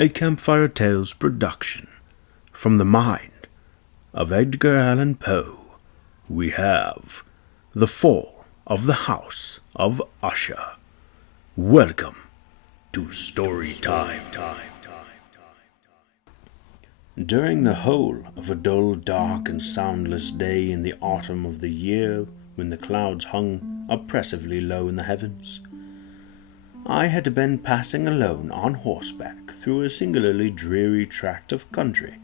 a Campfire Tales production. From the mind of Edgar Allan Poe, we have The Fall of the House of Usher. Welcome to Story Time. During the whole of a dull, dark, and soundless day in the autumn of the year, when the clouds hung oppressively low in the heavens, I had been passing alone on horseback through a singularly dreary tract of country,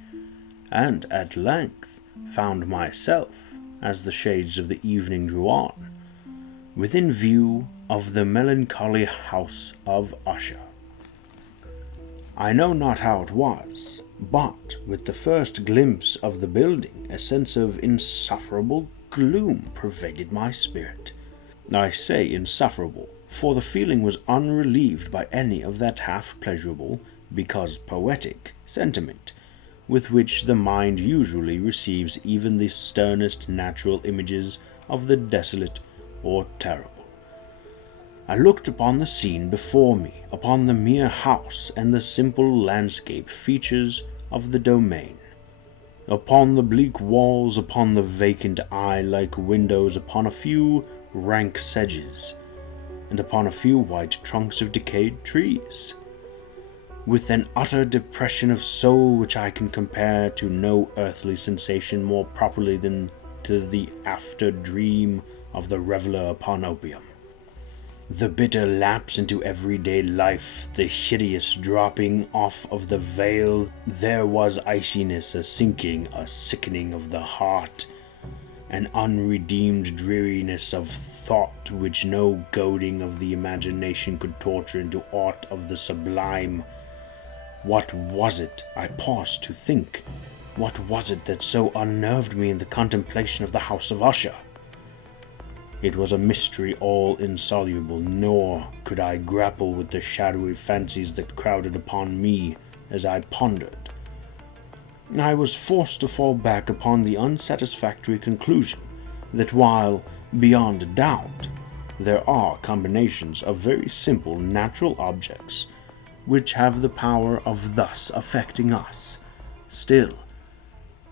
and at length found myself, as the shades of the evening drew on, within view of the melancholy house of Usher. I know not how it was, but with the first glimpse of the building, a sense of insufferable gloom pervaded my spirit. I say insufferable, for the feeling was unrelieved by any of that half-pleasurable, because poetic, sentiment with which the mind usually receives even the sternest natural images of the desolate or terrible. I looked upon the scene before me, upon the mere house and the simple landscape features of the domain, upon the bleak walls, upon the vacant eye-like windows, upon a few rank sedges, and upon a few white trunks of decayed trees, with an utter depression of soul which I can compare to no earthly sensation more properly than to the after-dream of the reveller upon opium. The bitter lapse into everyday life, the hideous dropping off of the veil, there was iciness, a sinking, a sickening of the heart, an unredeemed dreariness of thought which no goading of the imagination could torture into aught of the sublime. What was it, I paused to think, what was it that so unnerved me in the contemplation of the house of Usher? It was a mystery all insoluble, nor could I grapple with the shadowy fancies that crowded upon me as I pondered. I was forced to fall back upon the unsatisfactory conclusion that while, beyond a doubt, there are combinations of very simple natural objects which have the power of thus affecting us, still,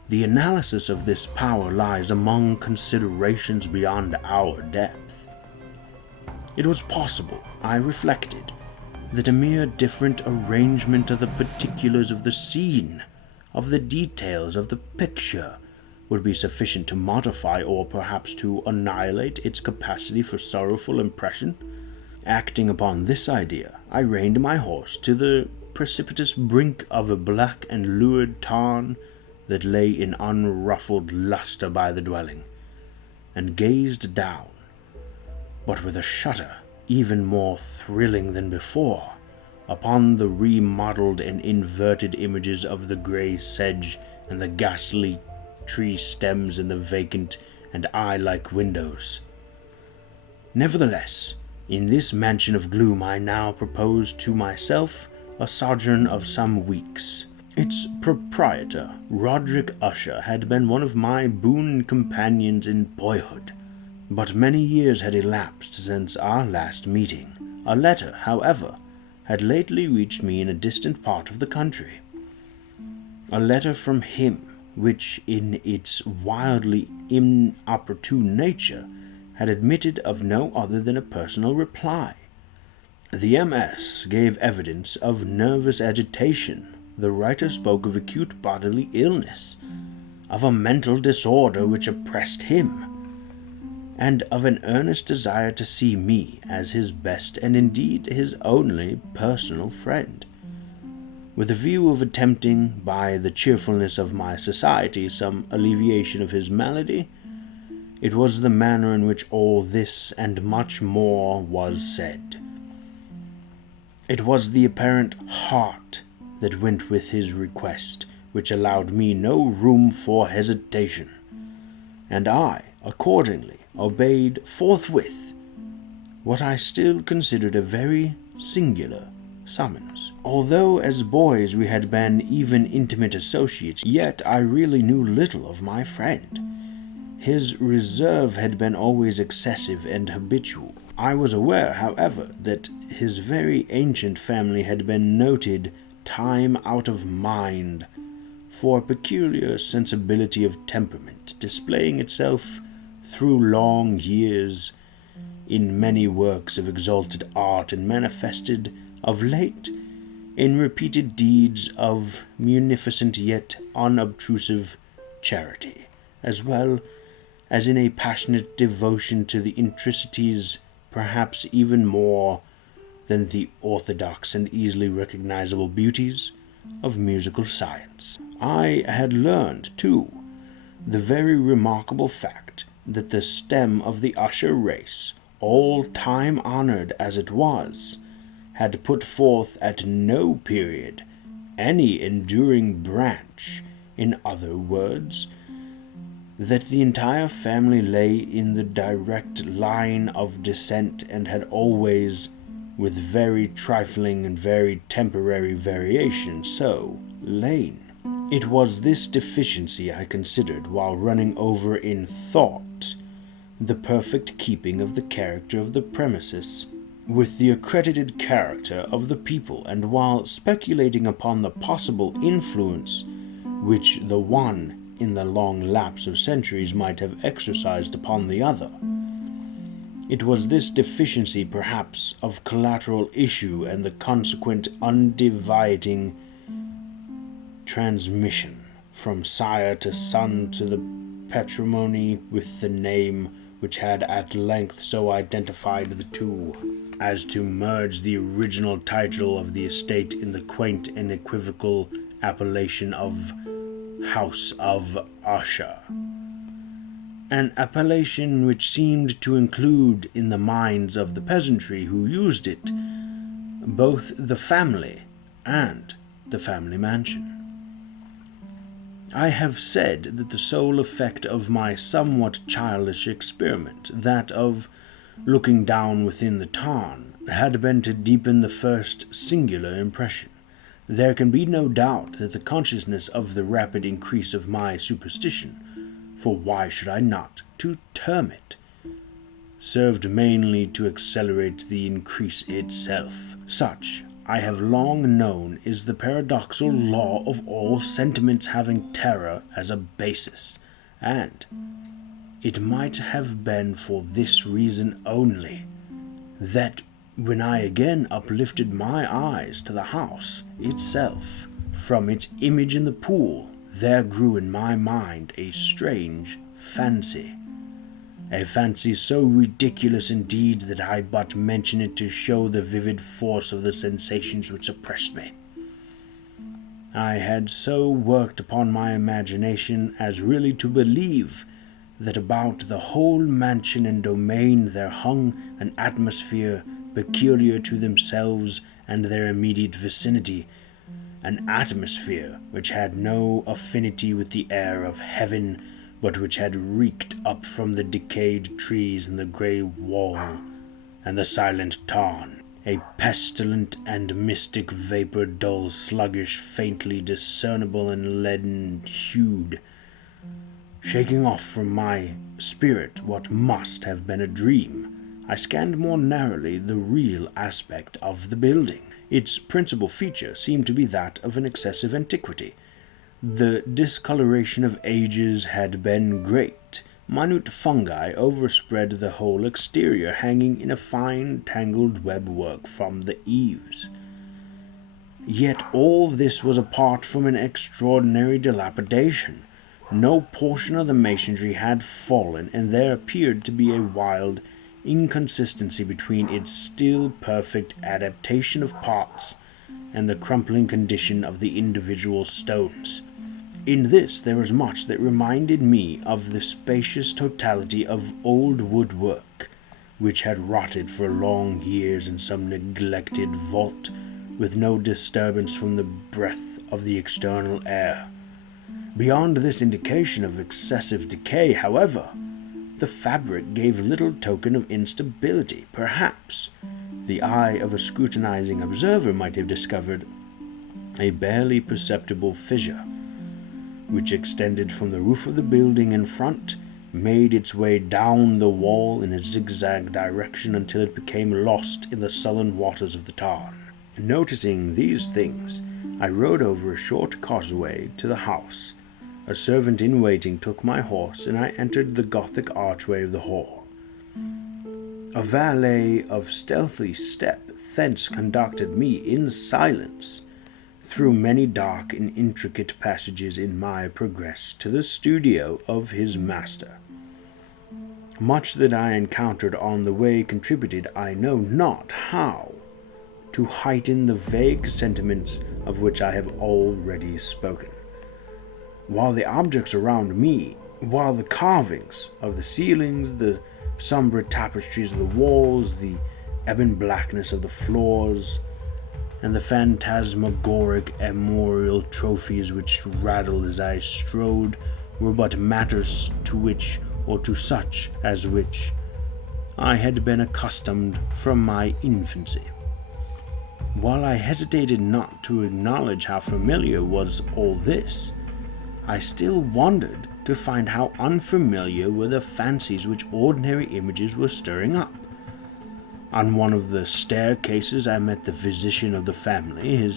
the analysis of this power lies among considerations beyond our depth. It was possible, I reflected, that a mere different arrangement of the particulars of the scene, of the details of the picture, would be sufficient to modify or perhaps to annihilate its capacity for sorrowful impression. Acting upon this idea, I reined my horse to the precipitous brink of a black and lurid tarn that lay in unruffled lustre by the dwelling, and gazed down, but with a shudder even more thrilling than before, upon the remodeled and inverted images of the grey sedge and the ghastly tree stems in the vacant and eye-like windows. Nevertheless, in this mansion of gloom I now proposed to myself a sojourn of some weeks. Its proprietor, Roderick Usher, had been one of my boon companions in boyhood, but many years had elapsed since our last meeting. A letter, however, had lately reached me in a distant part of the country. A letter from him, which, in its wildly inopportune nature, had admitted of no other than a personal reply. The MS gave evidence of nervous agitation. The writer spoke of acute bodily illness, of a mental disorder which oppressed him, and of an earnest desire to see me as his best and indeed his only personal friend, with a view of attempting, by the cheerfulness of my society, some alleviation of his malady. It was the manner in which all this and much more was said. It was the apparent heart that went with his request, which allowed me no room for hesitation, and I, accordingly, obeyed forthwith what I still considered a very singular summons. Although as boys we had been even intimate associates, yet I really knew little of my friend. His reserve had been always excessive and habitual. I was aware, however, that his very ancient family had been noted time out of mind for a peculiar sensibility of temperament, displaying itself through long years in many works of exalted art, and manifested of late in repeated deeds of munificent yet unobtrusive charity, as well as in a passionate devotion to the intricacies, perhaps even more than the orthodox and easily recognizable beauties of musical science. I had learned, too, the very remarkable fact that the stem of the Usher race, all time-honored as it was, had put forth at no period any enduring branch. In other words, that the entire family lay in the direct line of descent, and had always, with very trifling and very temporary variation, so lain. It was this deficiency I considered while running over in thought the perfect keeping of the character of the premises with the accredited character of the people, and while speculating upon the possible influence which the one in the long lapse of centuries might have exercised upon the other. It was this deficiency, perhaps, of collateral issue and the consequent undividing transmission from sire to son to the patrimony with the name which had at length so identified the two as to merge the original title of the estate in the quaint and equivocal appellation of House of Usher, an appellation which seemed to include in the minds of the peasantry who used it both the family and the family mansion. I have said that the sole effect of my somewhat childish experiment, that of looking down within the tarn, had been to deepen the first singular impression. There can be no doubt that the consciousness of the rapid increase of my superstition, for why should I not to term it, served mainly to accelerate the increase itself. Such, I have long known, is the paradoxal law of all sentiments having terror as a basis, and it might have been for this reason only that when I again uplifted my eyes to the house itself from its image in the pool, there grew in my mind a strange fancy. A fancy so ridiculous indeed that I but mention it to show the vivid force of the sensations which oppressed me. I had so worked upon my imagination as really to believe that about the whole mansion and domain there hung an atmosphere peculiar to themselves and their immediate vicinity, an atmosphere which had no affinity with the air of heaven, but which had reeked up from the decayed trees and the grey wall and the silent tarn, a pestilent and mystic vapour, dull, sluggish, faintly discernible and leaden-hued, shaking off from my spirit what must have been a dream. I scanned more narrowly the real aspect of the building. Its principal feature seemed to be that of an excessive antiquity. The discoloration of ages had been great. Minute fungi overspread the whole exterior, hanging in a fine tangled webwork from the eaves. Yet all this was apart from an extraordinary dilapidation. No portion of the masonry had fallen, and there appeared to be a wild inconsistency between its still perfect adaptation of parts and the crumbling condition of the individual stones. In this there was much that reminded me of the spacious totality of old woodwork, which had rotted for long years in some neglected vault, with no disturbance from the breath of the external air. Beyond this indication of excessive decay, however, the fabric gave little token of instability. Perhaps the eye of a scrutinizing observer might have discovered a barely perceptible fissure, which extended from the roof of the building in front, made its way down the wall in a zigzag direction until it became lost in the sullen waters of the tarn. Noticing these things, I rode over a short causeway to the house. A servant in waiting took my horse, and I entered the Gothic archway of the hall. A valet of stealthy step thence conducted me in silence through many dark and intricate passages in my progress to the studio of his master. Much that I encountered on the way contributed, I know not how, to heighten the vague sentiments of which I have already spoken. While the objects around me, while the carvings of the ceilings, the sombre tapestries of the walls, the ebon blackness of the floors, and the phantasmagoric armorial trophies which rattled as I strode were but matters to which, or to such as which, I had been accustomed from my infancy. While I hesitated not to acknowledge how familiar was all this, I still wondered to find how unfamiliar were the fancies which ordinary images were stirring up. On one of the staircases I met the physician of the family.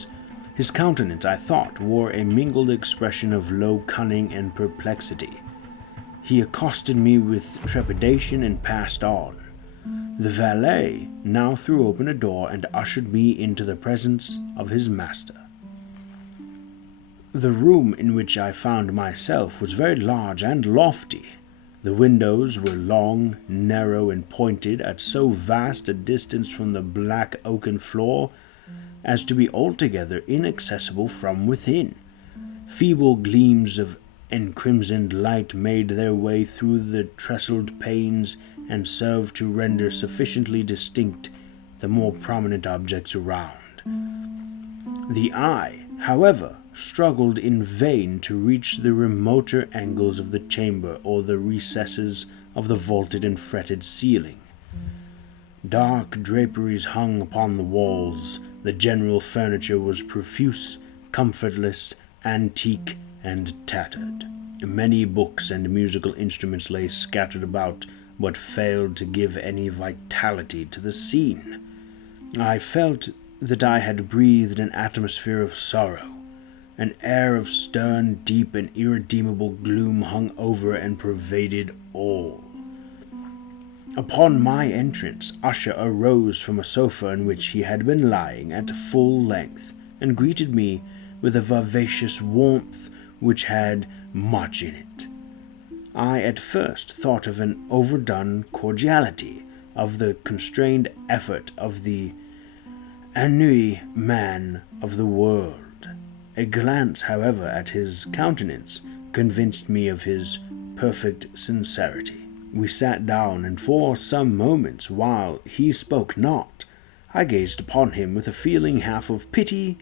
His countenance, I thought, wore a mingled expression of low cunning and perplexity. He accosted me with trepidation and passed on. The valet now threw open a door and ushered me into the presence of his master. The room in which I found myself was very large and lofty. The windows were long, narrow, and pointed at so vast a distance from the black oaken floor as to be altogether inaccessible from within. Feeble gleams of encrimsoned light made their way through the trestled panes and served to render sufficiently distinct the more prominent objects around. The eye, however, struggled in vain to reach the remoter angles of the chamber or the recesses of the vaulted and fretted ceiling. Dark draperies hung upon the walls. The general furniture was profuse, comfortless, antique, and tattered. Many books and musical instruments lay scattered about, but failed to give any vitality to the scene. I felt that I had breathed an atmosphere of sorrow. An air of stern, deep, and irredeemable gloom hung over and pervaded all. Upon my entrance, Usher arose from a sofa in which he had been lying at full length, and greeted me with a vivacious warmth which had much in it. I at first thought of an overdone cordiality, of the constrained effort of the ennuyé man of the world. A glance, however, at his countenance convinced me of his perfect sincerity. We sat down, and for some moments, while he spoke not, I gazed upon him with a feeling half of pity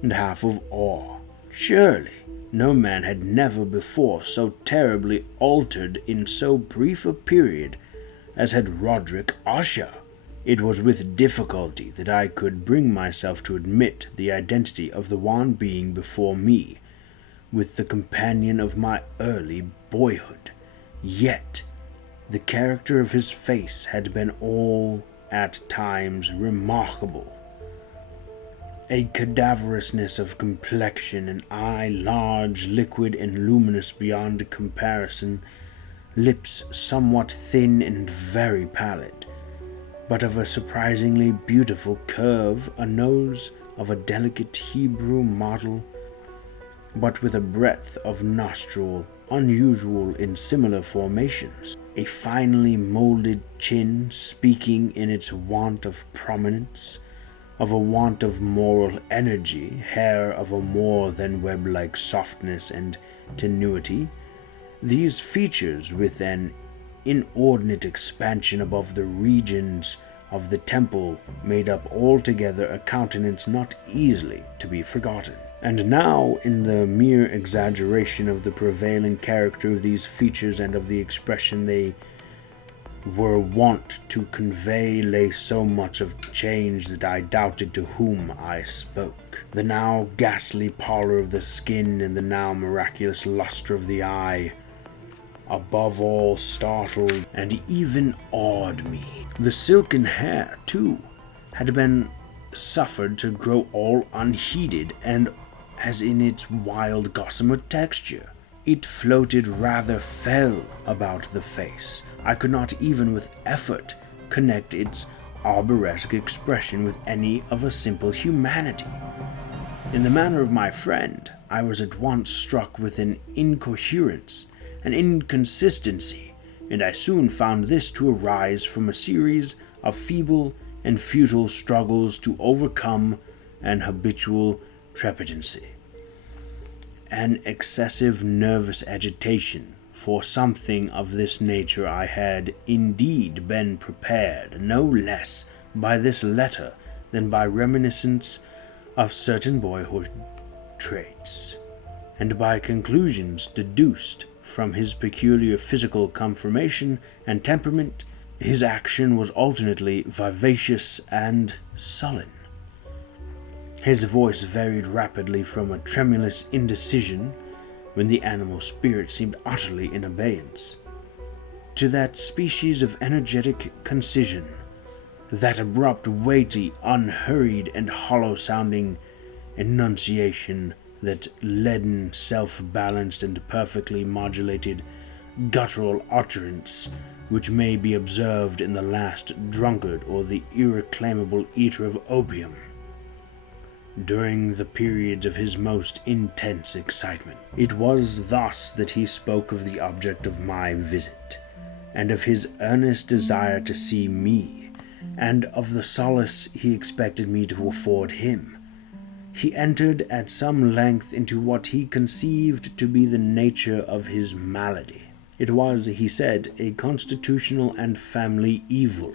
and half of awe. Surely no man had never before so terribly altered in so brief a period as had Roderick Usher. It was with difficulty that I could bring myself to admit the identity of the one being before me with the companion of my early boyhood. Yet the character of his face had been all at times remarkable. A cadaverousness of complexion, an eye large, liquid, and luminous beyond comparison, lips somewhat thin and very pallid, but of a surprisingly beautiful curve, a nose of a delicate Hebrew model, but with a breadth of nostril unusual in similar formations, a finely molded chin speaking in its want of prominence, of a want of moral energy, hair of a more than web-like softness and tenuity. These features, with an inordinate expansion above the regions of the temple, made up altogether a countenance not easily to be forgotten. And now, in the mere exaggeration of the prevailing character of these features and of the expression they were wont to convey, lay so much of change that I doubted to whom I spoke. The now ghastly pallor of the skin and the now miraculous luster of the eye, above all, startled and even awed me. The silken hair, too, had been suffered to grow all unheeded, and as in its wild gossamer texture. It floated, rather fell, about the face. I could not even with effort connect its arboresque expression with any of a simple humanity. In the manner of my friend, I was at once struck with an incoherence, an inconsistency, and I soon found this to arise from a series of feeble and futile struggles to overcome an habitual trepidancy, an excessive nervous agitation. For something of this nature I had indeed been prepared, no less by this letter than by reminiscence of certain boyhood traits, and by conclusions deduced from his peculiar physical conformation and temperament. His action was alternately vivacious and sullen. His voice varied rapidly from a tremulous indecision, when the animal spirit seemed utterly in abeyance, to that species of energetic concision, that abrupt, weighty, unhurried, and hollow-sounding enunciation, that leaden, self-balanced, and perfectly modulated guttural utterance which may be observed in the last drunkard or the irreclaimable eater of opium during the periods of his most intense excitement. It was thus that he spoke of the object of my visit, and of his earnest desire to see me, and of the solace he expected me to afford him. He entered at some length into what he conceived to be the nature of his malady. It was, he said, a constitutional and family evil,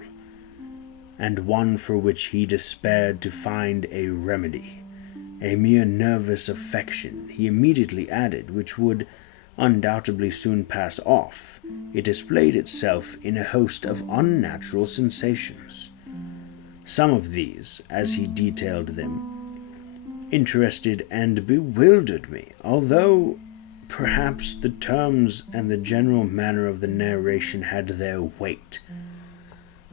and one for which he despaired to find a remedy, a mere nervous affection, he immediately added, which would undoubtedly soon pass off. It displayed itself in a host of unnatural sensations. Some of these, as he detailed them, interested and bewildered me, although perhaps the terms and the general manner of the narration had their weight.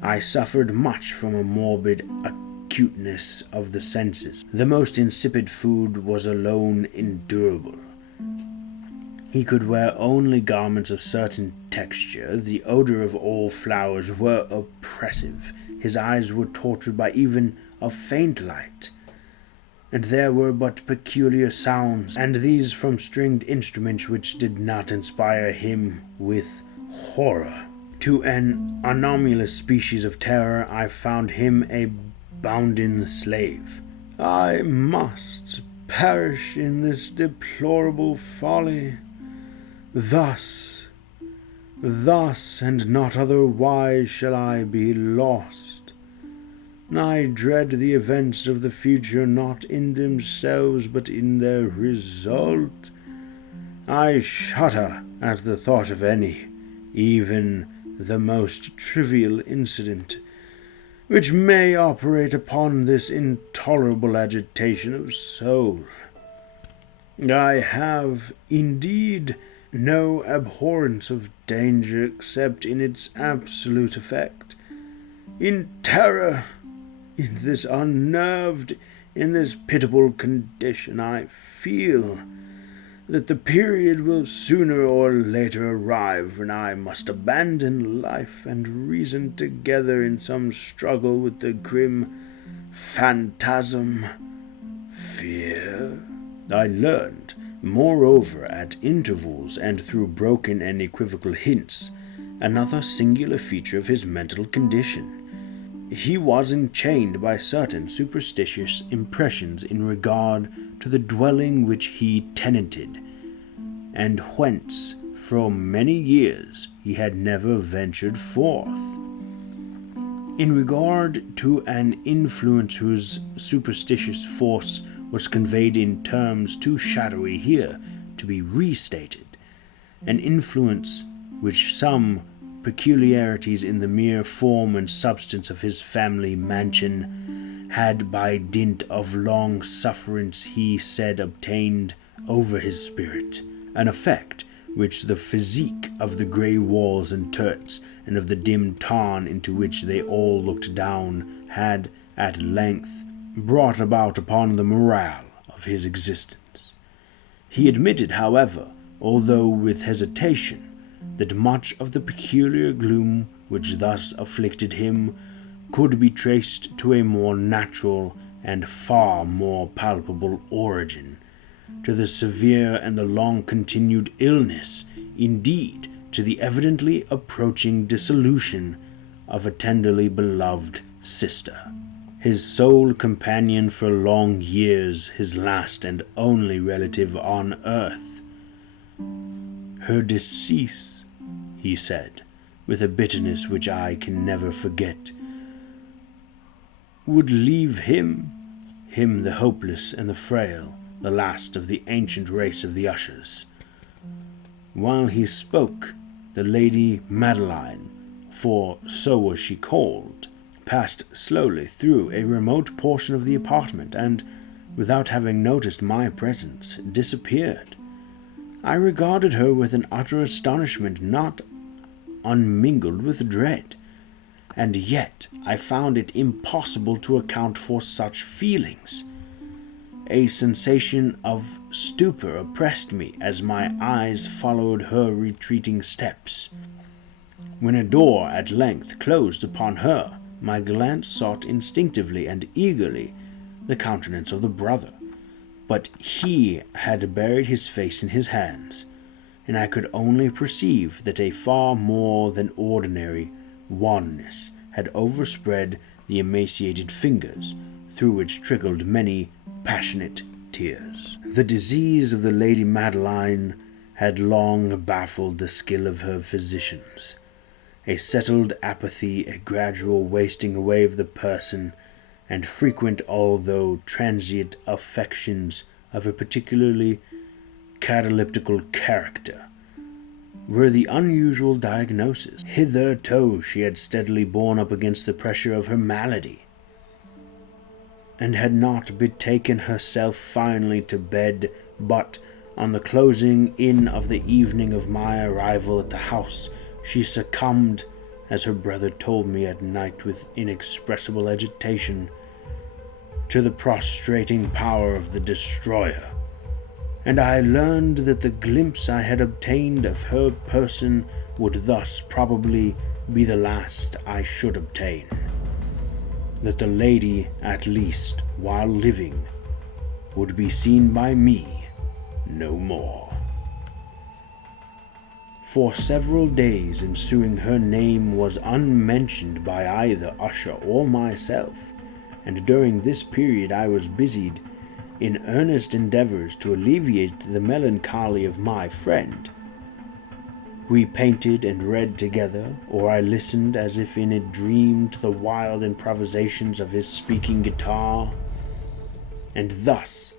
I suffered much from a morbid acuteness of the senses. The most insipid food was alone endurable. He could wear only garments of certain texture. The odor of all flowers were oppressive. His eyes were tortured by even a faint light. And there were but peculiar sounds, and these from stringed instruments which did not inspire him with horror. To an anomalous species of terror, I found him a bounden slave. I must perish in this deplorable folly. Thus, and not otherwise shall I be lost. I dread the events of the future, not in themselves, but in their result. I shudder at the thought of any, even the most trivial incident, which may operate upon this intolerable agitation of soul. I have, indeed, no abhorrence of danger except in its absolute effect. In terror, in this unnerved, in this pitiable condition, I feel that the period will sooner or later arrive when I must abandon life and reason together in some struggle with the grim phantasm, fear. I learned, moreover, at intervals and through broken and equivocal hints, another singular feature of his mental condition. He was enchained by certain superstitious impressions in regard to the dwelling which he tenanted, and whence, for many years, he had never ventured forth. In regard to an influence whose superstitious force was conveyed in terms too shadowy here to be restated, an influence which some peculiarities in the mere form and substance of his family mansion had by dint of long sufferance, he said, obtained over his spirit, an effect which the physique of the grey walls and turrets, and of the dim tarn into which they all looked down, had at length brought about upon the morale of his existence. He admitted, however, although with hesitation, that much of the peculiar gloom which thus afflicted him could be traced to a more natural and far more palpable origin, to the severe and the long-continued illness, indeed, to the evidently approaching dissolution of a tenderly beloved sister, his sole companion for long years, his last and only relative on earth. Her decease, he said, with a bitterness which I can never forget, would leave him the hopeless and the frail, the last of the ancient race of the Ushers. While he spoke, the Lady Madeline, for so was she called, passed slowly through a remote portion of the apartment and, without having noticed my presence, disappeared. I regarded her with an utter astonishment not unmingled with dread, and yet I found it impossible to account for such feelings. A sensation of stupor oppressed me as my eyes followed her retreating steps. When a door at length closed upon her, my glance sought instinctively and eagerly the countenance of the brother, but he had buried his face in his hands, and I could only perceive that a far more than ordinary wanness had overspread the emaciated fingers, through which trickled many passionate tears. The disease of the Lady Madeline had long baffled the skill of her physicians. A settled apathy, a gradual wasting away of the person, and frequent although transient affections of a particularly cataleptical character, were the unusual diagnosis. Hitherto she had steadily borne up against the pressure of her malady, and had not betaken herself finally to bed, but on the closing in of the evening of my arrival at the house, she succumbed, as her brother told me at night with inexpressible agitation, to the prostrating power of the destroyer, and I learned that the glimpse I had obtained of her person would thus probably be the last I should obtain, that the lady, at least while living, would be seen by me no more. For several days ensuing her name was unmentioned by either Usher or myself, and during this period I was busied in earnest endeavors to alleviate the melancholy of my friend. We painted and read together, or I listened as if in a dream to the wild improvisations of his speaking guitar, and thus,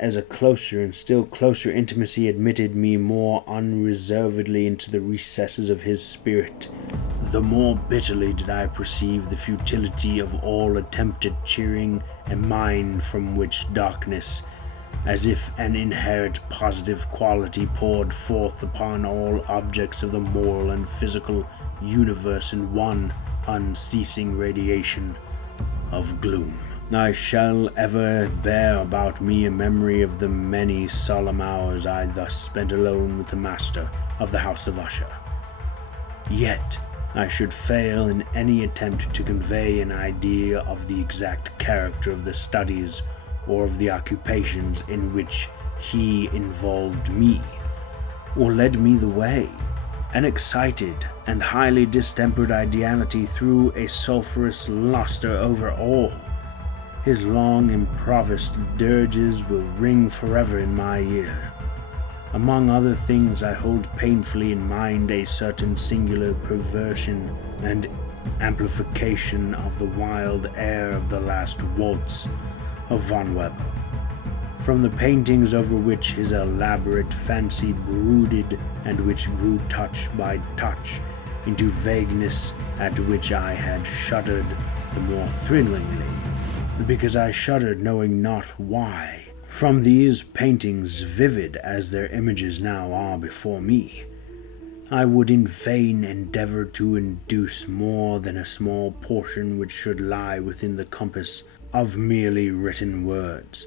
as a closer and still closer intimacy admitted me more unreservedly into the recesses of his spirit, the more bitterly did I perceive the futility of all attempt at cheering a mind from which darkness, as if an inherent positive quality, poured forth upon all objects of the moral and physical universe in one unceasing radiation of gloom. I shall ever bear about me a memory of the many solemn hours I thus spent alone with the master of the house of Usher. Yet I should fail in any attempt to convey an idea of the exact character of the studies or of the occupations in which he involved me, or led me the way. An excited and highly distempered ideality threw a sulphurous lustre over all. His long improvised dirges will ring forever in my ear. Among other things, I hold painfully in mind a certain singular perversion and amplification of the wild air of the last waltz of Von Weber, from the paintings over which his elaborate fancy brooded, and which grew touch by touch into vagueness at which I had shuddered the more thrillingly, because I shuddered knowing not why. From these paintings, vivid as their images now are before me, I would in vain endeavor to induce more than a small portion which should lie within the compass of merely written words.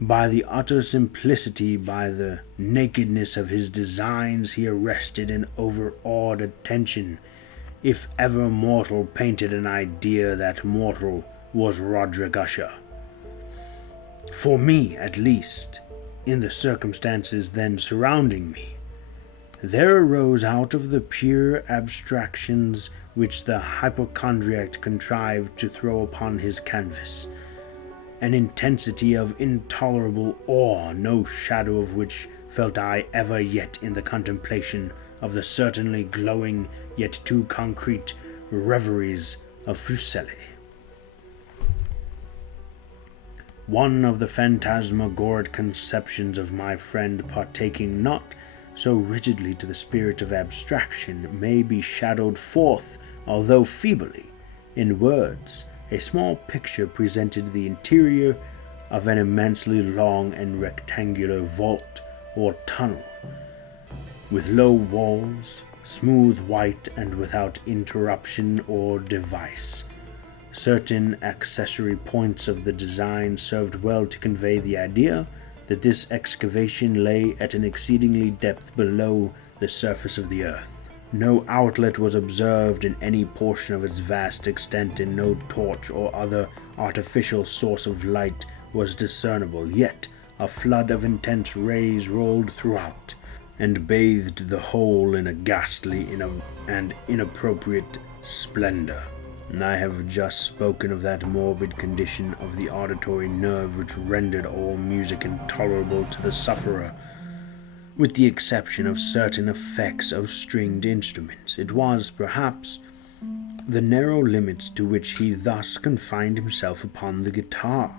By the utter simplicity, by the nakedness of his designs, he arrested and overawed attention. If ever mortal painted an idea, that mortal was Roderick Usher. For me, at least, in the circumstances then surrounding me, there arose out of the pure abstractions which the hypochondriac contrived to throw upon his canvas an intensity of intolerable awe, no shadow of which felt I ever yet in the contemplation of the certainly glowing yet too concrete reveries of Fuseli. One of the phantasmagoric conceptions of my friend, partaking not so rigidly to the spirit of abstraction, may be shadowed forth, although feebly, in words. A small picture presented the interior of an immensely long and rectangular vault or tunnel, with low walls, smooth white and without interruption or device. Certain accessory points of the design served well to convey the idea that this excavation lay at an exceedingly depth below the surface of the earth. No outlet was observed in any portion of its vast extent, and no torch or other artificial source of light was discernible, yet a flood of intense rays rolled throughout, and bathed the whole in a ghastly and inappropriate splendor. And I have just spoken of that morbid condition of the auditory nerve which rendered all music intolerable to the sufferer. With the exception of certain effects of stringed instruments, it was, perhaps, the narrow limits to which he thus confined himself upon the guitar,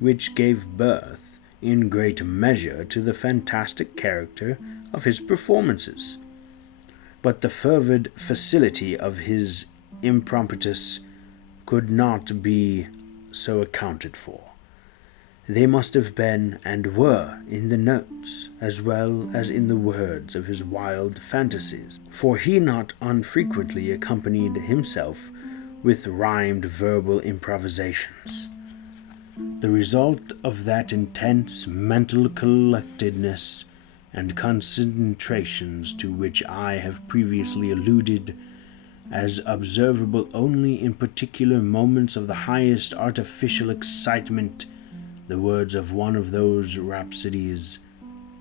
which gave birth, in great measure, to the fantastic character of his performances. But the fervid facility of his impromptus could not be so accounted for. They must have been and were in the notes, as well as in the words of his wild fantasies, for he not unfrequently accompanied himself with rhymed verbal improvisations. The result of that intense mental collectedness and concentrations to which I have previously alluded, as observable only in particular moments of the highest artificial excitement, the words of one of those rhapsodies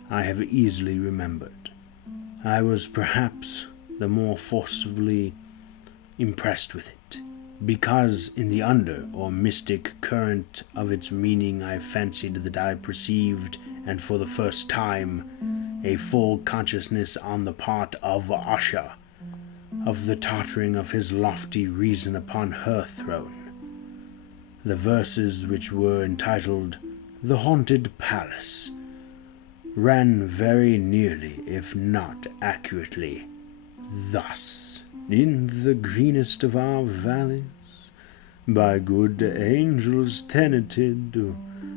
I have easily remembered. I was perhaps the more forcibly impressed with it, because in the under or mystic current of its meaning I fancied that I perceived, and for the first time, a full consciousness on the part of Usher, of the tottering of his lofty reason upon her throne. The verses, which were entitled "The Haunted Palace," ran very nearly, if not accurately, thus: "In the greenest of our valleys, by good angels tenanted,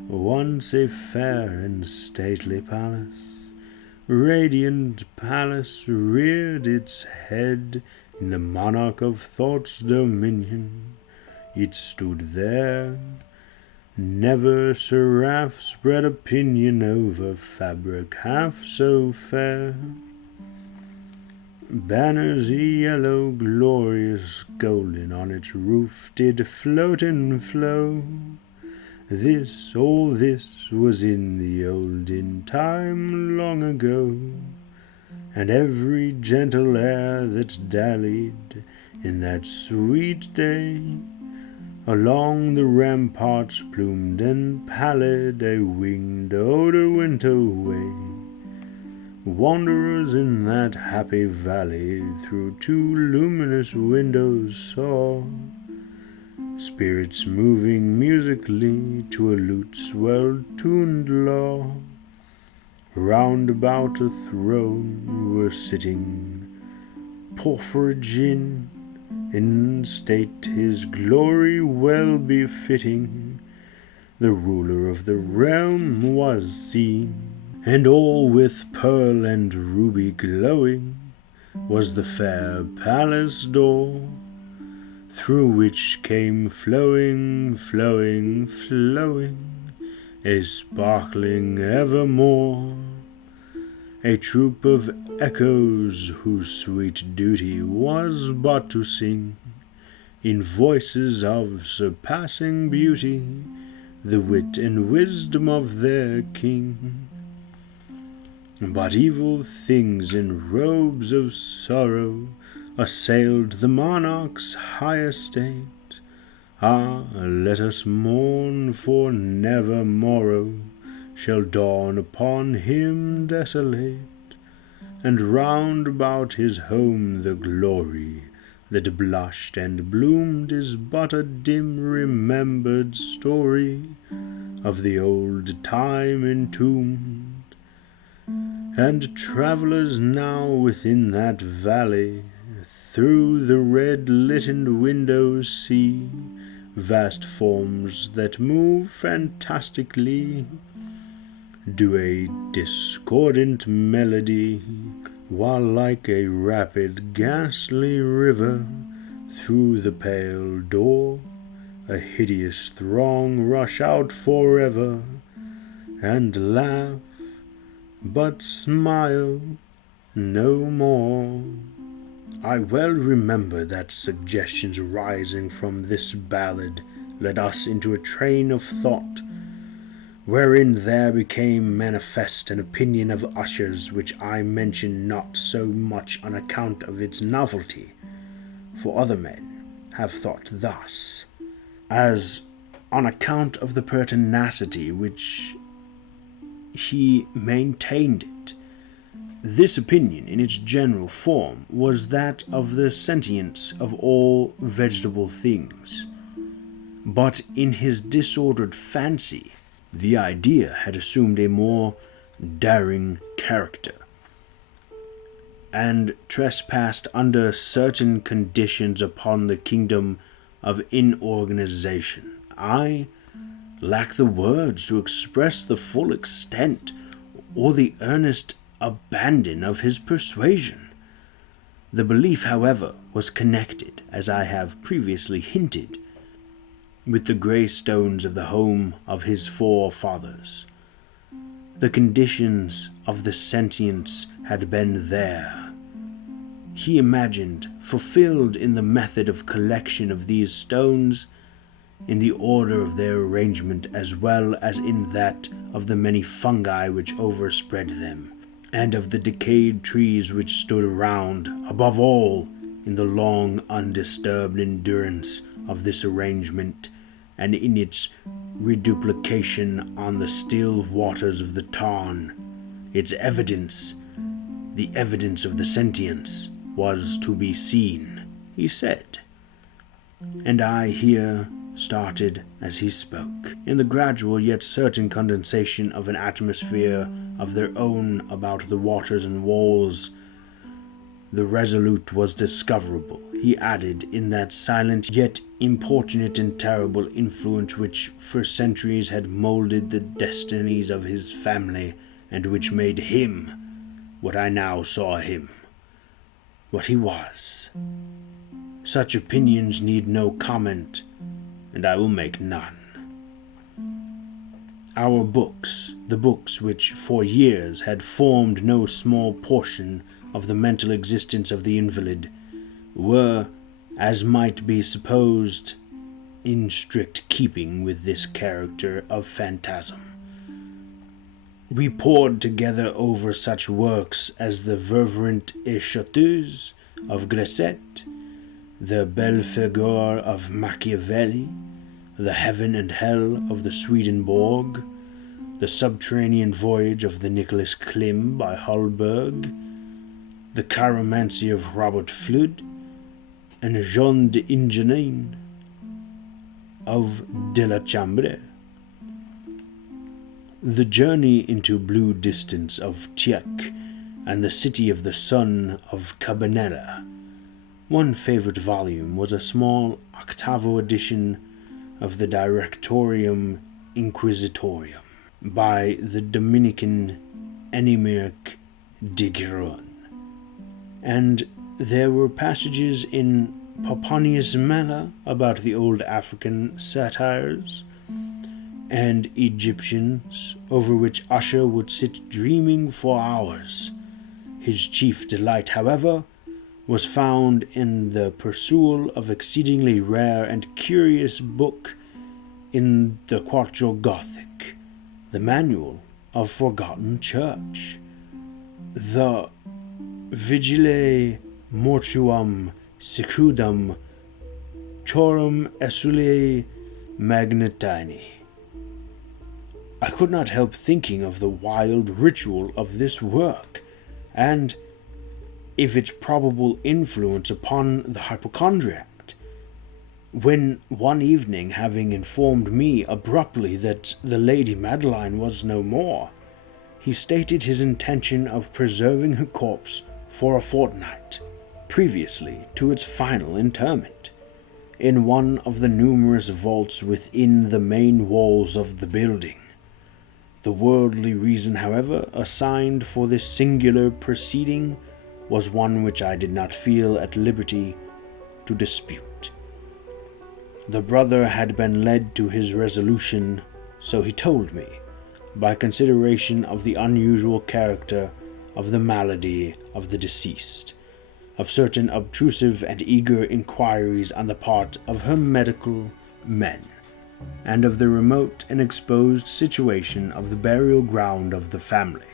once a fair and stately palace, radiant palace, reared its head in the monarch of thought's dominion. It stood there. Never seraph spread a pinion over fabric half so fair. Banners yellow, glorious, golden, on its roof did float and flow. This, all this, was in the olden time long ago, and every gentle air that dallied in that sweet day along the ramparts plumed and pallid a winged odor went away. Wanderers in that happy valley through two luminous windows saw spirits moving musically to a lute's well-tuned law. Round about a throne were sitting Porphyrogene, in state his glory well befitting. The ruler of the realm was seen, and all with pearl and ruby glowing was the fair palace door. through which came flowing, flowing, flowing, a sparkling evermore, a troop of echoes whose sweet duty was but to sing, in voices of surpassing beauty, the wit and wisdom of their king. But evil things in robes of sorrow assailed the monarch's high estate. Ah, let us mourn, for never morrow shall dawn upon him desolate, and round about his home the glory that blushed and bloomed is but a dim remembered story of the old time entombed. And travellers now within that valley through the red-lightened windows see vast forms that move fantastically, do a discordant melody, while like a rapid ghastly river through the pale door a hideous throng rush out forever, and laugh but smile no more. I well remember that suggestions rising from this ballad led us into a train of thought, wherein there became manifest an opinion of Usher's which I mention not so much on account of its novelty, for other men have thought thus, as on account of the pertinacity which he maintained it. This opinion, in its general form, was that of the sentience of all vegetable things. But in his disordered fancy, the idea had assumed a more daring character, and trespassed under certain conditions upon the kingdom of inorganization. I lack the words to express the full extent or the earnest abandon of his persuasion. The belief, however, was connected, as I have previously hinted, with the grey stones of the home of his forefathers. The conditions of the sentience had been there, he imagined, fulfilled in the method of collection of these stones, in the order of their arrangement, as well as in that of the many fungi which overspread them, and of the decayed trees which stood around, above all, in the long undisturbed endurance of this arrangement, and in its reduplication on the still waters of the Tarn. Its evidence, the evidence of the sentience, was to be seen, he said, and I here started as he spoke. In the gradual yet certain condensation of an atmosphere of their own about the waters and walls, the resolute was discoverable, he added, in that silent yet importunate and terrible influence which for centuries had moulded the destinies of his family, and which made him what I now saw him, what he was. Such opinions need no comment, and I will make none. Our books, the books which for years had formed no small portion of the mental existence of the invalid, were, as might be supposed, in strict keeping with this character of phantasm. We pored together over such works as the Vervrint et Choteuse of Gresset, the Belle Figure of Machiavelli, the Heaven and Hell of the Swedenborg, the Subterranean Voyage of the Nicholas Klim by Holberg, the Chiromancy of Robert Flood, and Jean d'Ingenine of de la Chambre, the Journey into Blue Distance of Tieck, and the City of the Sun of Cabanela. One favorite volume was a small octavo edition of the Directorium Inquisitorium by the Dominican Enimeric de Giron, and there were passages in Pomponius Mela about the old African satires and Egyptians, over which Usher would sit dreaming for hours. His chief delight, however, was found in the perusal of exceedingly rare and curious book in the Quarto Gothic, the Manual of Forgotten Church, the Vigile Mortuum Secudum Chorum Esulae Magnetini. I could not help thinking of the wild ritual of this work, and if its probable influence upon the hypochondriac, when one evening, having informed me abruptly that the Lady Madeline was no more, he stated his intention of preserving her corpse for a fortnight, previously to its final interment, in one of the numerous vaults within the main walls of the building. The worldly reason, however, assigned for this singular proceeding was one which I did not feel at liberty to dispute. The brother had been led to his resolution, so he told me, by consideration of the unusual character of the malady of the deceased, of certain obtrusive and eager inquiries on the part of her medical men, and of the remote and exposed situation of the burial ground of the family.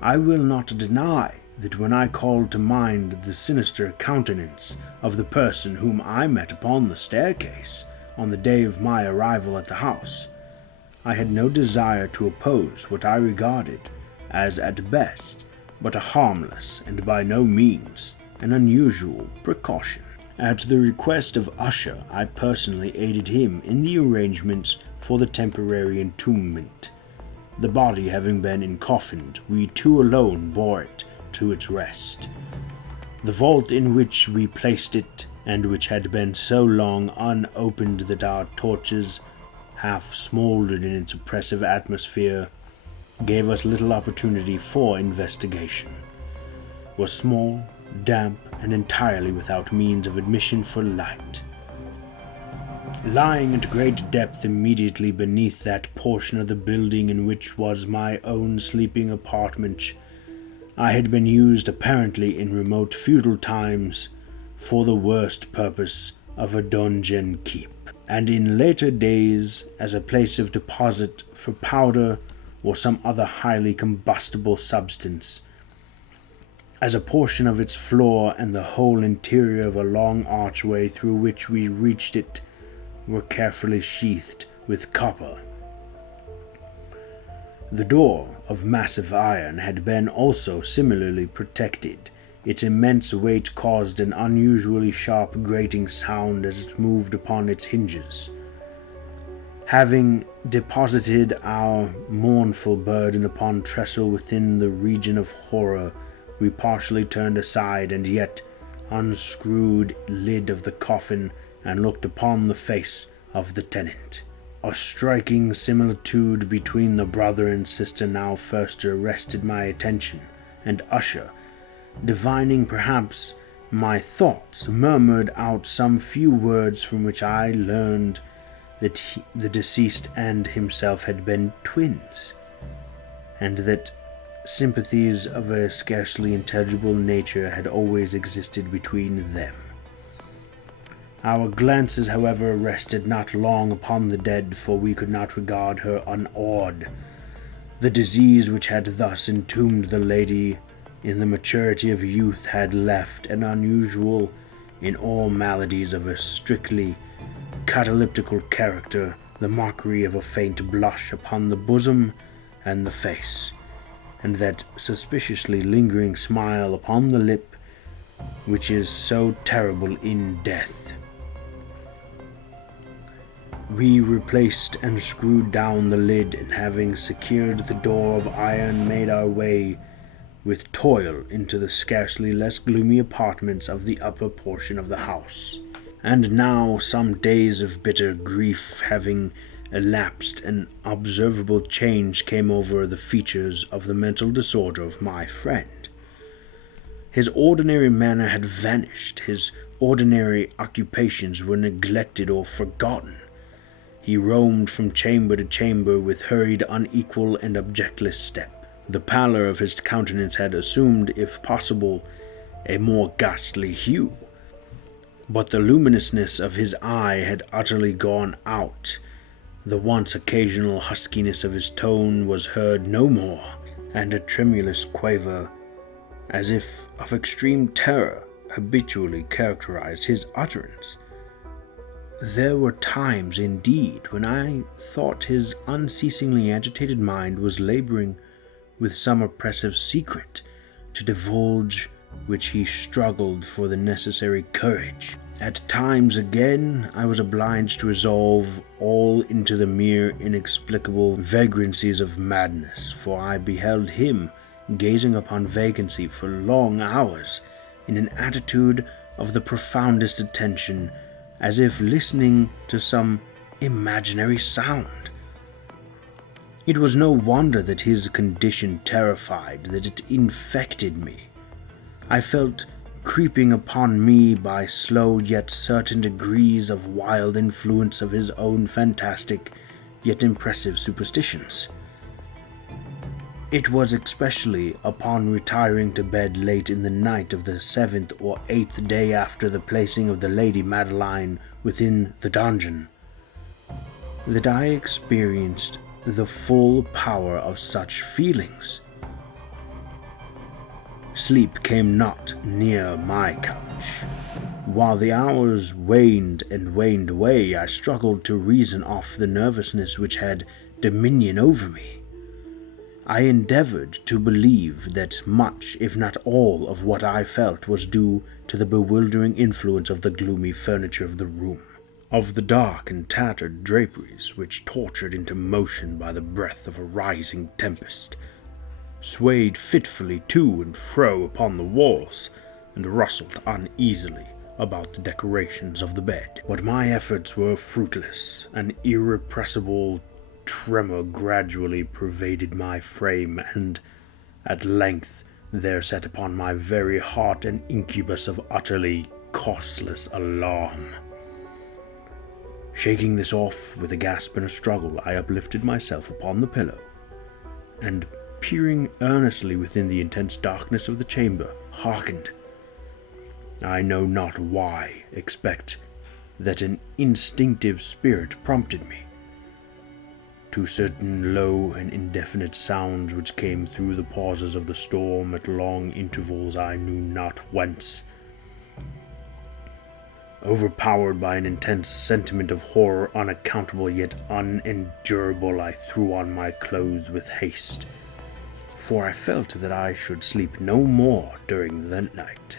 I will not deny that when I called to mind the sinister countenance of the person whom I met upon the staircase on the day of my arrival at the house, I had no desire to oppose what I regarded as at best but a harmless and by no means an unusual precaution. At the request of Usher, I personally aided him in the arrangements for the temporary entombment. The body having been encoffined, we two alone bore it to its rest. The vault in which we placed it, and which had been so long unopened that our torches, half smouldered in its oppressive atmosphere, gave us little opportunity for investigation, was small, damp, and entirely without means of admission for light. Lying at great depth immediately beneath that portion of the building in which was my own sleeping apartment, I had been used apparently in remote feudal times for the worst purpose of a donjon keep, and in later days as a place of deposit for powder or some other highly combustible substance, as a portion of its floor and the whole interior of a long archway through which we reached it were carefully sheathed with copper. The door of massive iron had been also similarly protected. Its immense weight caused an unusually sharp grating sound as it moved upon its hinges. Having deposited our mournful burden upon trestle within the region of horror, we partially turned aside and yet unscrewed lid of the coffin and looked upon the face of the tenant. A striking similitude between the brother and sister now first arrested my attention, and Usher, divining perhaps my thoughts, murmured out some few words from which I learned that the deceased and himself had been twins, and that sympathies of a scarcely intelligible nature had always existed between them. Our glances, however, rested not long upon the dead, for we could not regard her unawed. The disease which had thus entombed the lady in the maturity of youth had left an unusual in all maladies of a strictly cataleptical character, the mockery of a faint blush upon the bosom and the face, and that suspiciously lingering smile upon the lip which is so terrible in death. We replaced and screwed down the lid, and having secured the door of iron, made our way with toil into the scarcely less gloomy apartments of the upper portion of the house. And now, some days of bitter grief having elapsed, an observable change came over the features of the mental disorder of my friend. His ordinary manner had vanished. His ordinary occupations were neglected or forgotten. He roamed from chamber to chamber with hurried, unequal, and objectless step. The pallor of his countenance had assumed, if possible, a more ghastly hue, but the luminousness of his eye had utterly gone out. The once occasional huskiness of his tone was heard no more, and a tremulous quaver, as if of extreme terror, habitually characterized his utterance. There were times, indeed, when I thought his unceasingly agitated mind was laboring with some oppressive secret to divulge, which he struggled for the necessary courage. At times, again, I was obliged to resolve all into the mere inexplicable vagrancies of madness, for I beheld him gazing upon vacancy for long hours in an attitude of the profoundest attention, as if listening to some imaginary sound. It was no wonder that his condition terrified, that it infected me. I felt creeping upon me by slow yet certain degrees of wild influence of his own fantastic yet impressive superstitions. It was especially upon retiring to bed late in the night of the 7th or 8th day after the placing of the Lady Madeline within the dungeon that I experienced the full power of such feelings. Sleep came not near my couch. While the hours waned and waned away, I struggled to reason off the nervousness which had dominion over me. I endeavored to believe that much, if not all, of what I felt was due to the bewildering influence of the gloomy furniture of the room, of the dark and tattered draperies which, tortured into motion by the breath of a rising tempest, swayed fitfully to and fro upon the walls and rustled uneasily about the decorations of the bed. But my efforts were fruitless. An irrepressible tremor gradually pervaded my frame, and at length there sat upon my very heart an incubus of utterly causeless alarm. Shaking this off with a gasp and a struggle, I uplifted myself upon the pillow, and peering earnestly within the intense darkness of the chamber, hearkened. I know not why, except that an instinctive spirit prompted me to certain low and indefinite sounds which came through the pauses of the storm at long intervals I knew not whence. Overpowered by an intense sentiment of horror unaccountable yet unendurable, I threw on my clothes with haste, for I felt that I should sleep no more during the night,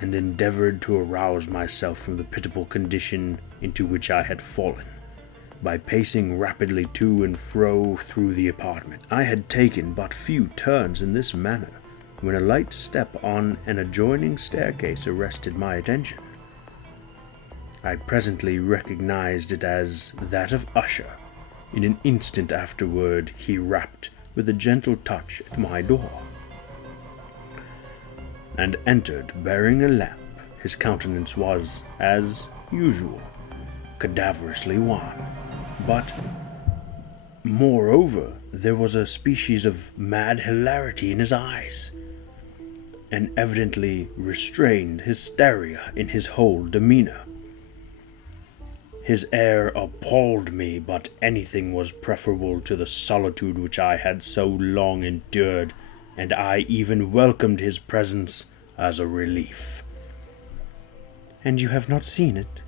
and endeavored to arouse myself from the pitiable condition into which I had fallen by pacing rapidly to and fro through the apartment. I had taken but few turns in this manner when a light step on an adjoining staircase arrested my attention. I presently recognized it as that of Usher. In an instant afterward he rapped with a gentle touch at my door, and entered bearing a lamp. His countenance was, as usual, cadaverously wan, but, moreover, there was a species of mad hilarity in his eyes, and evidently restrained hysteria in his whole demeanor. His air appalled me, but anything was preferable to the solitude which I had so long endured, and I even welcomed his presence as a relief. "And you have not seen it?"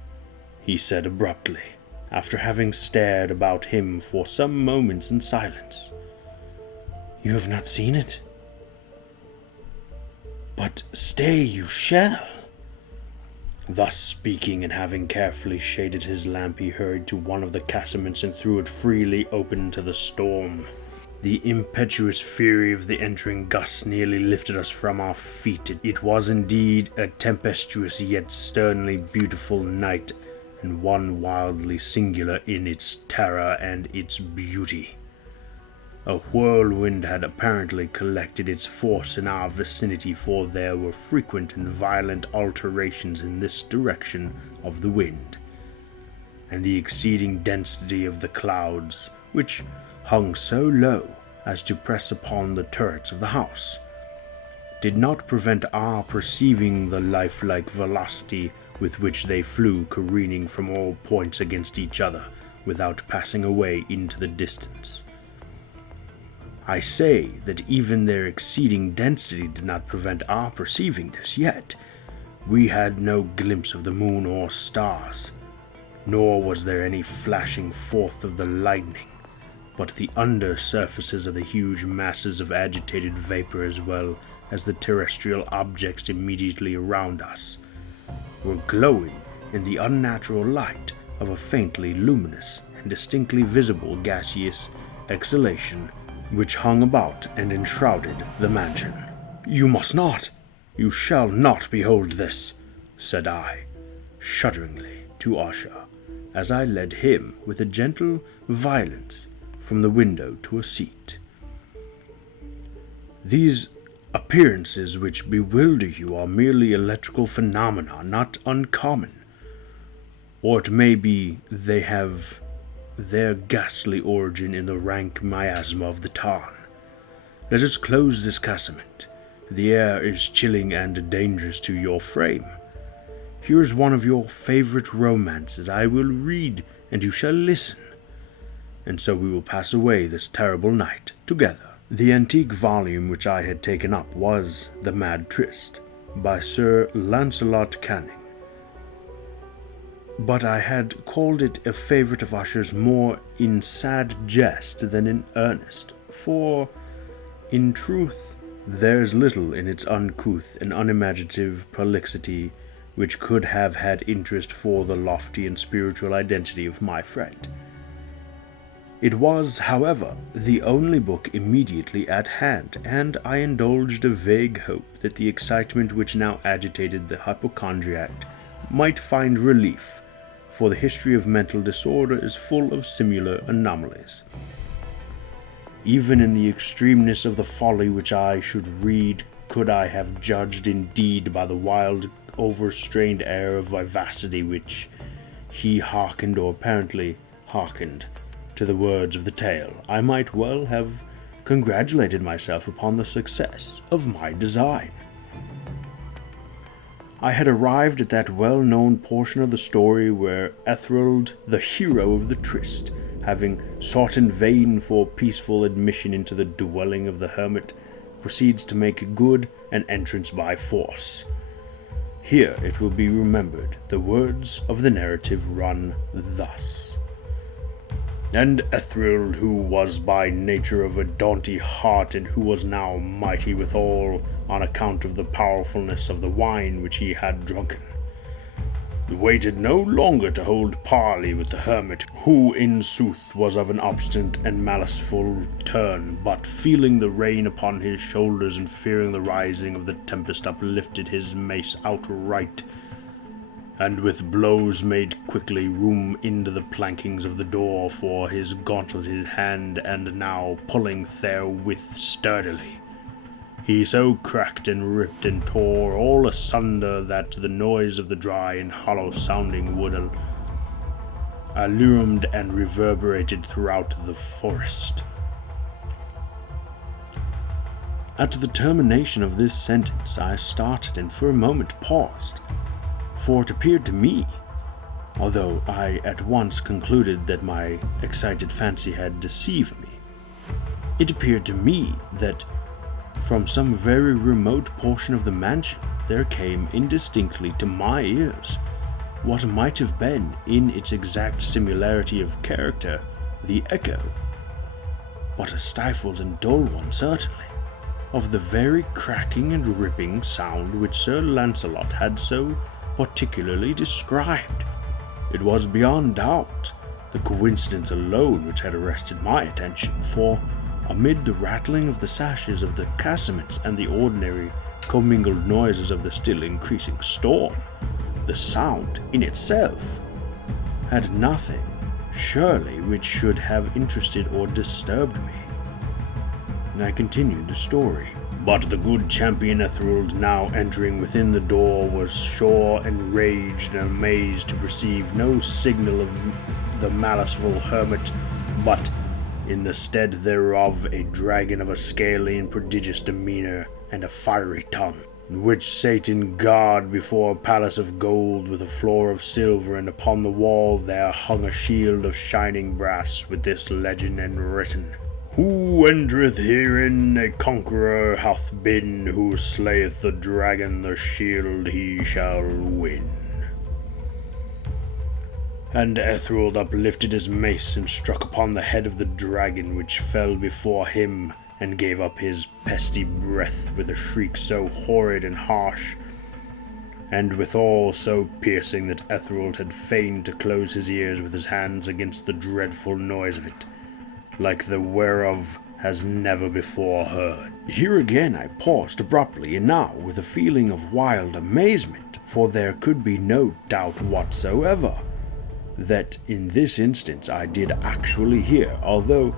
he said abruptly, after having stared about him for some moments in silence. "You have not seen it? But stay, you shall." Thus speaking, and having carefully shaded his lamp, he hurried to one of the casements and threw it freely open to the storm. The impetuous fury of the entering gusts nearly lifted us from our feet. It was indeed a tempestuous yet sternly beautiful night, and one wildly singular in its terror and its beauty. A whirlwind had apparently collected its force in our vicinity, for there were frequent and violent alterations in this direction of the wind, and the exceeding density of the clouds, which hung so low as to press upon the turrets of the house, did not prevent our perceiving the lifelike velocity with which they flew careening from all points against each other without passing away into the distance. I say that even their exceeding density did not prevent our perceiving this, yet we had no glimpse of the moon or stars, nor was there any flashing forth of the lightning, but the under surfaces of the huge masses of agitated vapor, as well as the terrestrial objects immediately around us, were glowing in the unnatural light of a faintly luminous and distinctly visible gaseous exhalation which hung about and enshrouded the mansion. "You must not! You shall not behold this!" said I, shudderingly, to Usher, as I led him with a gentle violence from the window to a seat. "These appearances which bewilder you are merely electrical phenomena, not uncommon. Or it may be they have their ghastly origin in the rank miasma of the tarn. Let us close this casement. The air is chilling and dangerous to your frame. Here is one of your favorite romances. I will read, and you shall listen. And so we will pass away this terrible night together." The antique volume which I had taken up was The Mad Tryst, by Sir Lancelot Canning, but I had called it a favorite of Usher's more in sad jest than in earnest, for, in truth, there is little in its uncouth and unimaginative prolixity which could have had interest for the lofty and spiritual identity of my friend. It was, however, the only book immediately at hand, and I indulged a vague hope that the excitement which now agitated the hypochondriac might find relief, for the history of mental disorder is full of similar anomalies. Even in the extremeness of the folly which I should read, could I have judged indeed by the wild, overstrained air of vivacity which he hearkened, or apparently hearkened, to the words of the tale, I might well have congratulated myself upon the success of my design. I had arrived at that well-known portion of the story where Ethrold, the hero of the tryst, having sought in vain for peaceful admission into the dwelling of the hermit, proceeds to make good an entrance by force. Here, it will be remembered, the words of the narrative run thus. "And Ethrold, who was by nature of a doughty heart, and who was now mighty withal, on account of the powerfulness of the wine which he had drunken, waited no longer to hold parley with the hermit, who in sooth was of an obstinate and maliceful turn, but feeling the rain upon his shoulders, and fearing the rising of the tempest, uplifted his mace outright, and with blows made quickly room into the plankings of the door for his gauntleted hand, and now pulling therewith sturdily, he so cracked and ripped and tore all asunder that the noise of the dry and hollow-sounding wood allumed and reverberated throughout the forest." At the termination of this sentence I started and for a moment paused, for it appeared to me, although I at once concluded that my excited fancy had deceived me, it appeared to me that from some very remote portion of the mansion there came indistinctly to my ears what might have been, in its exact similarity of character, the echo, but a stifled and dull one certainly, of the very cracking and ripping sound which Sir Lancelot had so particularly described. It was beyond doubt the coincidence alone which had arrested my attention, for amid the rattling of the sashes of the casements and the ordinary commingled noises of the still increasing storm, the sound in itself had nothing, surely, which should have interested or disturbed me. I continued the story. But the good champion Ethelred, now entering within the door, was sore enraged and amazed to perceive no signal of the maliceful hermit, but in the stead thereof a dragon of a scaly and prodigious demeanour and a fiery tongue, which sate in guard before a palace of gold with a floor of silver, and upon the wall there hung a shield of shining brass with this legend enwritten: Who entereth herein a conqueror hath been, who slayeth the dragon, the shield he shall win. And Ethelred uplifted his mace and struck upon the head of the dragon, which fell before him, and gave up his pesty breath with a shriek so horrid and harsh, and withal so piercing, that Ethelred had feigned to close his ears with his hands against the dreadful noise of it, like the whereof has never before heard. Here again I paused abruptly, and now with a feeling of wild amazement, for there could be no doubt whatsoever that in this instance I did actually hear, although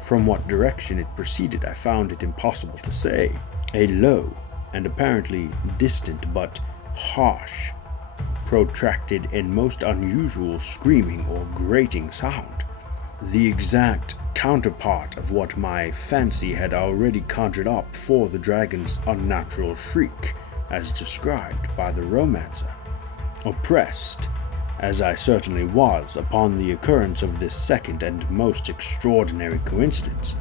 from what direction it proceeded I found it impossible to say, a low and apparently distant but harsh, protracted and most unusual screaming or grating sound, the exact counterpart of what my fancy had already conjured up for the dragon's unnatural shriek, as described by the romancer. Oppressed, as I certainly was, upon the occurrence of this second and most extraordinary coincidence,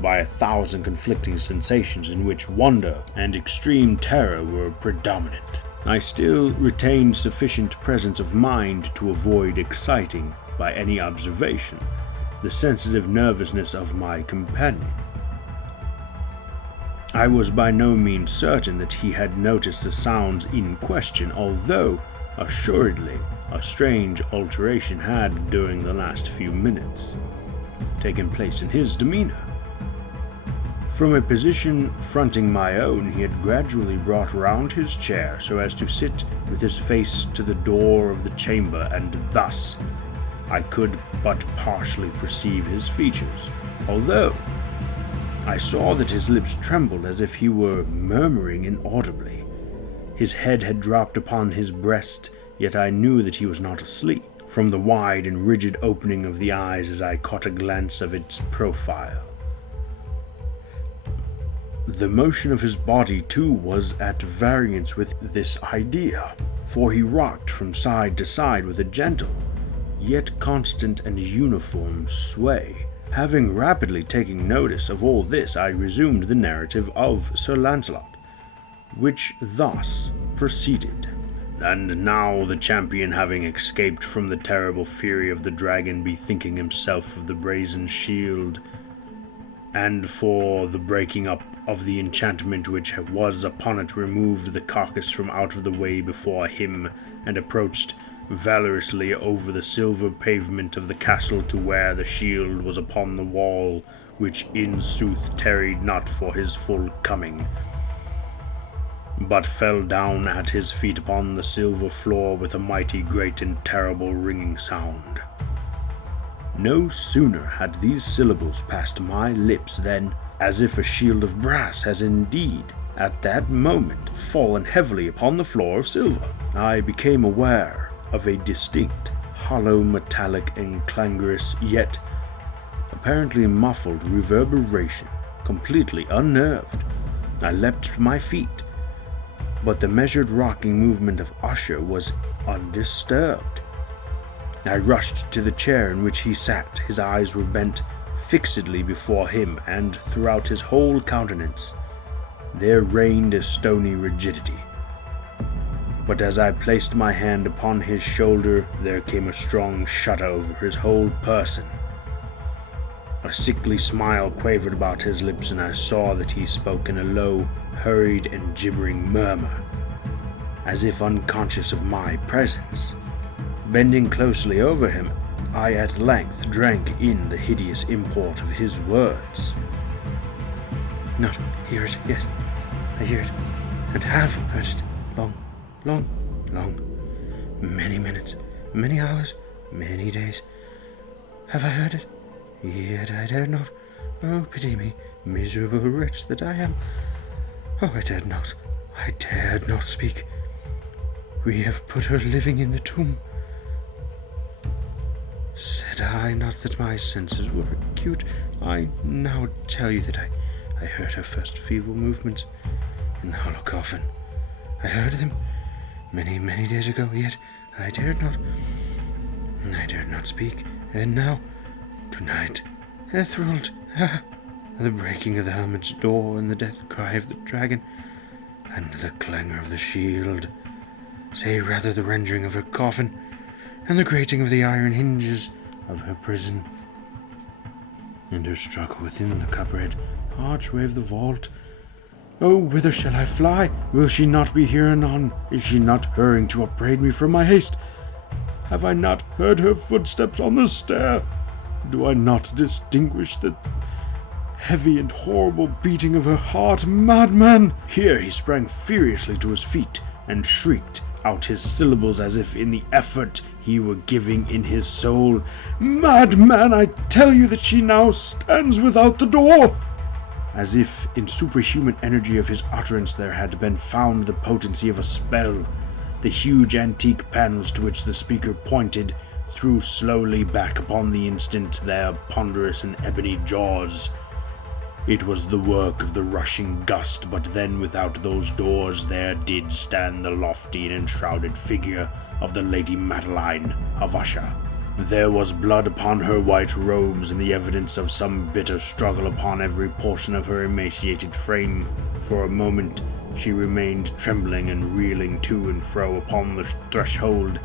by 1,000 conflicting sensations in which wonder and extreme terror were predominant, I still retained sufficient presence of mind to avoid exciting, by any observation, the sensitive nervousness of my companion. I was by no means certain that he had noticed the sounds in question, although, assuredly, a strange alteration had, during the last few minutes, taken place in his demeanour. From a position fronting my own, he had gradually brought round his chair so as to sit with his face to the door of the chamber, and thus I could but partially perceive his features, although I saw that his lips trembled as if he were murmuring inaudibly. His head had dropped upon his breast, yet I knew that he was not asleep, from the wide and rigid opening of the eyes as I caught a glance of its profile. The motion of his body, too, was at variance with this idea, for he rocked from side to side with a gentle, yet constant and uniform sway. Having rapidly taken notice of all this, I resumed the narrative of Sir Lancelot, which thus proceeded. And now the champion, having escaped from the terrible fury of the dragon, bethinking himself of the brazen shield, and for the breaking up of the enchantment which was upon it, removed the carcass from out of the way before him, and approached valorously over the silver pavement of the castle to where the shield was upon the wall, which in sooth tarried not for his full coming, but fell down at his feet upon the silver floor with a mighty great and terrible ringing sound. No sooner had these syllables passed my lips than, as if a shield of brass has indeed at that moment fallen heavily upon the floor of silver, I became aware of a distinct, hollow, metallic, and clangorous, yet apparently muffled reverberation, completely unnerved. I leapt to my feet, but the measured rocking movement of Usher was undisturbed. I rushed to the chair in which he sat. His eyes were bent fixedly before him, and throughout his whole countenance there reigned a stony rigidity. But as I placed my hand upon his shoulder, there came a strong shudder over his whole person. A sickly smile quavered about his lips, and I saw that he spoke in a low, hurried, and gibbering murmur, as if unconscious of my presence. Bending closely over him, I at length drank in the hideous import of his words. Not hear it, yes, I hear it, and have heard it, long, many minutes, many hours, many days, have I heard it, yet I dare not Oh, pity me, miserable wretch that I am. Oh, I dared not speak. We have put her living in the tomb. Said I not that my senses were acute? I now tell you that I heard her first feeble movements in the hollow coffin. I heard them many, many days ago, yet I dared not speak. And now, tonight, enthralled, the breaking of the helmet's door and the death cry of the dragon, and the clangor of the shield, say rather the rending of her coffin, and the grating of the iron hinges of her prison, and her struggle within the cupboard archway of the vault. Oh, whither shall I fly? Will she not be here anon? Is she not hurrying to upbraid me for my haste? Have I not heard her footsteps on the stair? Do I not distinguish the heavy and horrible beating of her heart? Madman! Here he sprang furiously to his feet and shrieked out his syllables as if in the effort he were giving in his soul. Madman, I tell you that she now stands without the door! As if in superhuman energy of his utterance there had been found the potency of a spell, the huge antique panels to which the speaker pointed threw slowly back upon the instant their ponderous and ebony jaws. It was the work of the rushing gust, but then without those doors there did stand the lofty and enshrouded figure of the Lady Madeline of Usher. There was blood upon her white robes, and the evidence of some bitter struggle upon every portion of her emaciated frame. For a moment she remained trembling and reeling to and fro upon the threshold.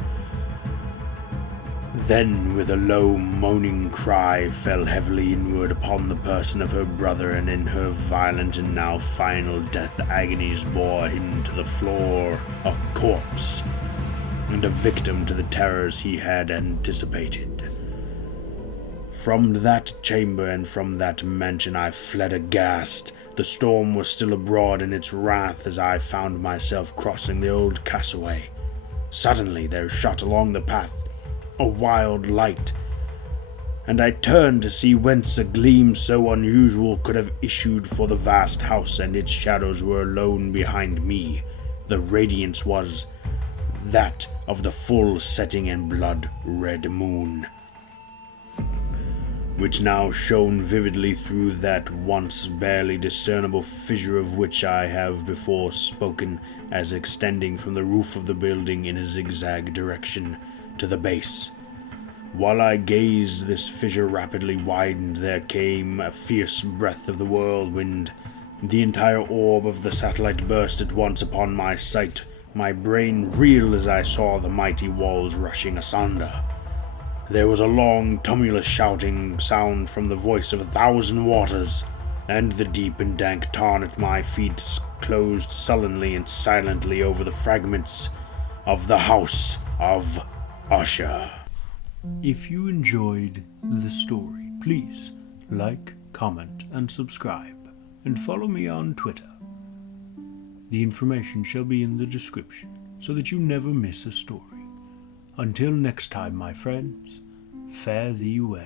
Then, with a low, moaning cry, fell heavily inward upon the person of her brother, and in her violent and now final death agonies bore him to the floor, a corpse, and a victim to the terrors he had anticipated. From that chamber and from that mansion I fled aghast. The storm was still abroad in its wrath as I found myself crossing the old castaway. Suddenly there shot along the path a wild light, and I turned to see whence a gleam so unusual could have issued, for the vast house and its shadows were alone behind me. The radiance was that of the full setting and blood-red moon, which now shone vividly through that once barely discernible fissure of which I have before spoken, as extending from the roof of the building in a zigzag direction to the base. While I gazed, this fissure rapidly widened. There came a fierce breath of the whirlwind. The entire orb of the satellite burst at once upon my sight. My brain reeled as I saw the mighty walls rushing asunder. There was a long, tumultuous shouting sound from the voice of 1,000 waters, and the deep and dank tarn at my feet closed sullenly and silently over the fragments of the house of Usher. If you enjoyed the story, please like, comment, and subscribe, and follow me on Twitter. The information shall be in the description, so that you never miss a story. Until next time, my friends, fare thee well.